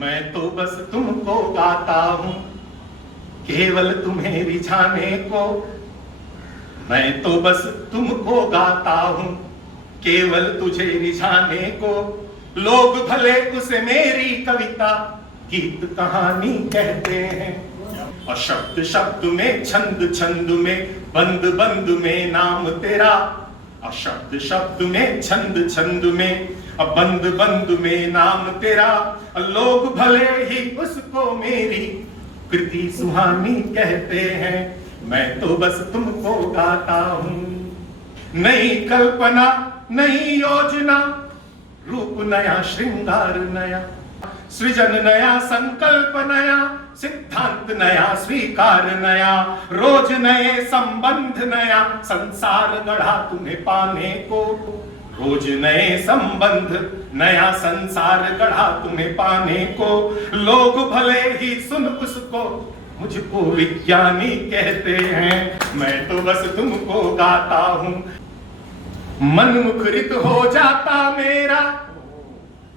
मैं तो बस तुमको गाता हूँ केवल तुम्हें रिझाने को। मैं तो बस तुमको गाता हूँ केवल तुझे रिझाने को। लोग भले उसे मेरी कविता गीत कहानी कहते हैं। और शब्द शब्द में छंद छंद में बंद बंद में नाम तेरा। और शब्द शब्द में छंद छंद में बंद बंद में नाम तेरा। लोग भले ही उसको मेरी कृति सुहानी कहते हैं। मैं तो बस तुमको गाता हूँ। नई कल्पना नई योजना रूप नया श्रृंगार नया सृजन नया संकल्प नया सिद्धांत नया स्वीकार नया रोज नए संबंध नया संसार गढ़ा तुम्हें पाने को। रोज नए संबंध नया संसार गढ़ा तुम्हें पाने को। लोग भले ही सुन उसको मुझको विज्ञानी कहते हैं। मैं तो बस तुमको गाता हूँ। मन मुखरित हो जाता मेरा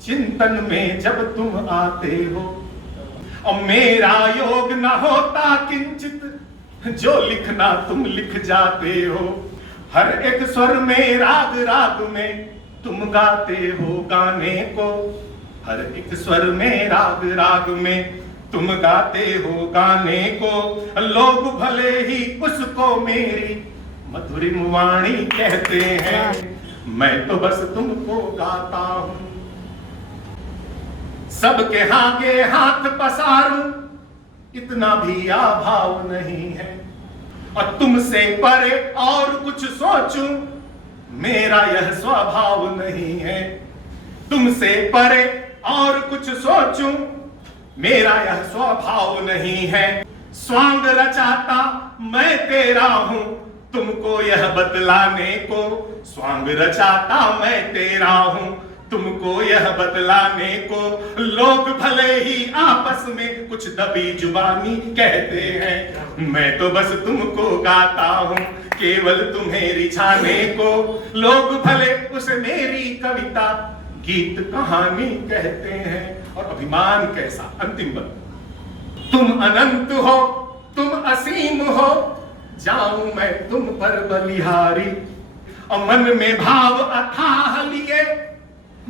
चिंतन में जब तुम आते हो। और मेरा योग न होता किंचित जो लिखना तुम लिख जाते हो। हर एक स्वर में राग राग में तुम गाते हो गाने को। हर एक स्वर में राग राग में तुम गाते हो गाने को। लोग भले ही उसको मेरी मधुरिम वाणी कहते हैं। मैं तो बस तुमको गाता हूँ। सबके आगे हाथ पसारूं इतना भी अभाव नहीं है। और तुमसे परे और कुछ सोचूं मेरा यह स्वभाव नहीं है। तुमसे परे और कुछ सोचूं मेरा यह स्वभाव नहीं है। स्वांग रचाता मैं तेरा हूं तुमको यह बतलाने को। स्वांग रचाता मैं तेरा हूं तुमको यह बतलाने को। लोग भले ही आपस में कुछ दबी जुबानी कहते हैं। मैं तो बस तुमको गाता हूँ केवल तुम्हें रिझाने को। लोग भले उसे मेरी कविता गीत कहानी कहते हैं। और अभिमान कैसा अंतिम बंद। तुम अनंत हो तुम असीम हो जाऊं मैं तुम पर बलिहारी। और मन में भाव अथाह लिए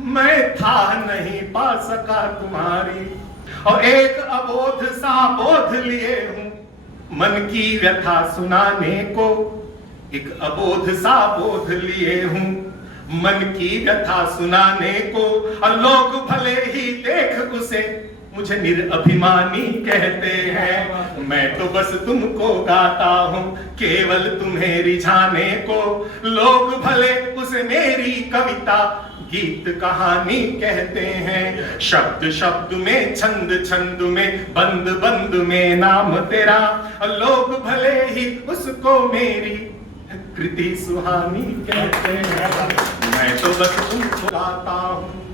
मैं था नहीं पा सका तुम्हारी। और एक अबोध सा बोध लिए हूं मन की व्यथा सुनाने को। एक अबोध सा बोध लिए हूं मन की व्यथा सुनाने को। और लोग भले ही देख उसे मुझे निरअभिमानी कहते हैं। मैं तो बस तुमको गाता हूँ केवल तुम्हें रिझाने को। लोग भले उसे मेरी कविता गीत कहानी कहते हैं। शब्द शब्द में छंद छंद में बंद बंद में नाम तेरा। लोग भले ही उसको मेरी कृति सुहानी कहते हैं। मैं तो बस तुमको गाता हूँ।